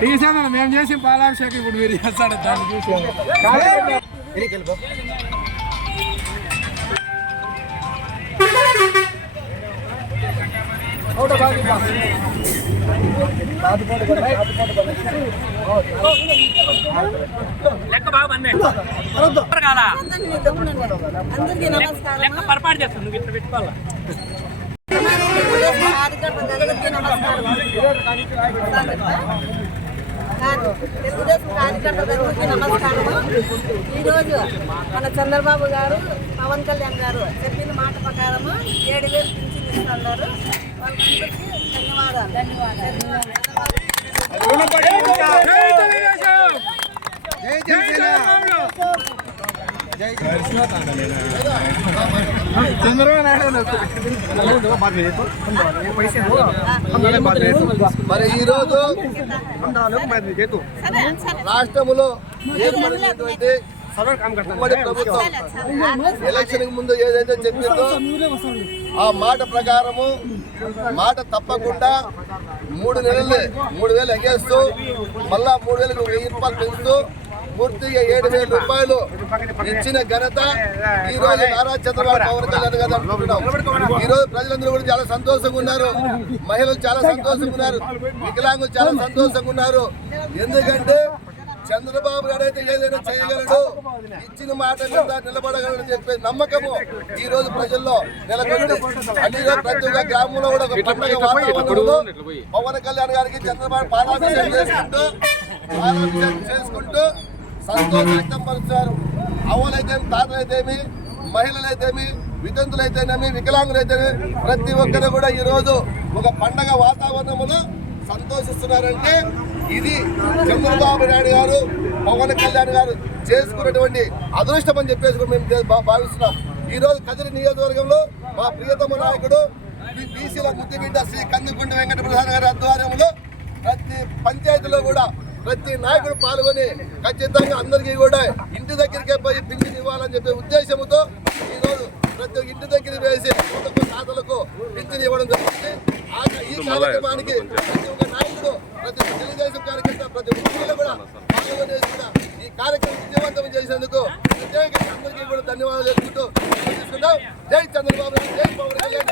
తీసాను మేము చేసి పాలాభిషేకం ఇప్పుడు మీరు చేస్తాడు దాన్ని చూసి. లెక్క బాగా పన్నే. కాదా? అందరికీ నమస్కారం లెక్క పొరపాటు చేస్తాను నువ్వు ఇట్లా పెట్టుకోవాలా? తెలుగుదేశం కార్యకర్తలందరికీ నమస్కారం ఈరోజు మన చంద్రబాబు గారు పవన్ కళ్యాణ్ గారు చెప్పిన మాట ప్రకారం ఏడు వేలు పింఛన్ ఇస్తున్నారు వాళ్ళందరికీ ధన్యవాదాలు ధన్యవాదాలు నాయుడు మరి ఈ రోజు రాష్ట్రములో ఏర్పడినటువంటి ఉమ్మడి ప్రభుత్వం ఎలక్షన్ ముందు ఏదైతే చెప్పిందో ఆ మాట ప్రకారము మాట తప్పకుండా మూడు నెలలు మూడు వేలు ఎగేస్తూ మళ్ళా మూడు వేలకు వెయ్యి రూపాయలు పెంచుతూ పూర్తిగా ఏడు వేల రూపాయలు ఇచ్చిన ఘనత ఈ రోజు నారా చంద్రబాబు పవన్ కళ్యాణ్ గారు అనుకుంటున్నాం. ఈ రోజు ప్రజలందరూ కూడా చాలా సంతోషంగా ఉన్నారు. మహిళలు చాలా సంతోషంగా ఉన్నారు. వికలాంగులు చాలా సంతోషంగా ఉన్నారు. ఎందుకంటే చంద్రబాబు గారు అయితే ఏదైనా చేయగలడు ఇచ్చిన మాట మీద నిలబడగలడని చెప్పే నమ్మకము ఈ రోజు ప్రజల్లో నెలకొంది. అన్ని ప్రతి ఒక్క గ్రామంలో కూడా ఒక పండుగ వాతావరణంలో పవన్ కళ్యాణ్ గారికి చంద్రబాబు పాలాభిషేకం చేసుకుంటూ పాలాభిషేకం చేసుకుంటూ సంతోషం వ్యక్తం పరుస్తారు అవ్వలైతేమి తాతలైతేమి మహిళలైతేమి వితంతులైతేనేమి వికలాంగులైతేనేమి ప్రతి ఒక్కరు కూడా ఈరోజు ఒక పండగ వాతావరణంలో సంతోషిస్తున్నారంటే ఇది చంద్రబాబు నాయుడు గారు పవన్ కళ్యాణ్ గారు చేసుకున్నటువంటి అదృష్టం అని చెప్పేసి కూడా మేము భావిస్తున్నాం. ఈ రోజు కదిరి నియోజకవర్గంలో మా ప్రియతమ నాయకుడు బీసీల ముద్దుబిడ్డ శ్రీ కందుకుంట వెంకట ప్రధాన్ గారి ఆధ్వర్యంలో ప్రతి పంచాయతీలో కూడా ప్రతి నాయకుడు పాల్గొని ఖచ్చితంగా అందరికీ కూడా ఇంటి దగ్గరికే పోయి పింఛన్ ఇవ్వాలని చెప్పే ఉద్దేశంతో ఈ రోజు ప్రతి ఒక్క ఇంటి దగ్గర వేసి యువతకు, తాతలకు పింఛన్ ఇవ్వడం జరుగుతుంది. ఆ- ఈ కార్యక్రమానికి ప్రతి ఒక్క నాయకుడు ప్రతి ఒక్క తెలుగుదేశం కార్యకర్త ప్రతి ఒక్కరు కూడా పాల్గొనేసి కూడా ఈ కార్యక్రమం విజయవంతం చేసేందుకు ప్రత్యేకంగా అందరికీ కూడా ధన్యవాదాలు తెలుపుతూ తీసుకుంటాం జై చంద్రబాబు జై పవన్ కళ్యాణ్.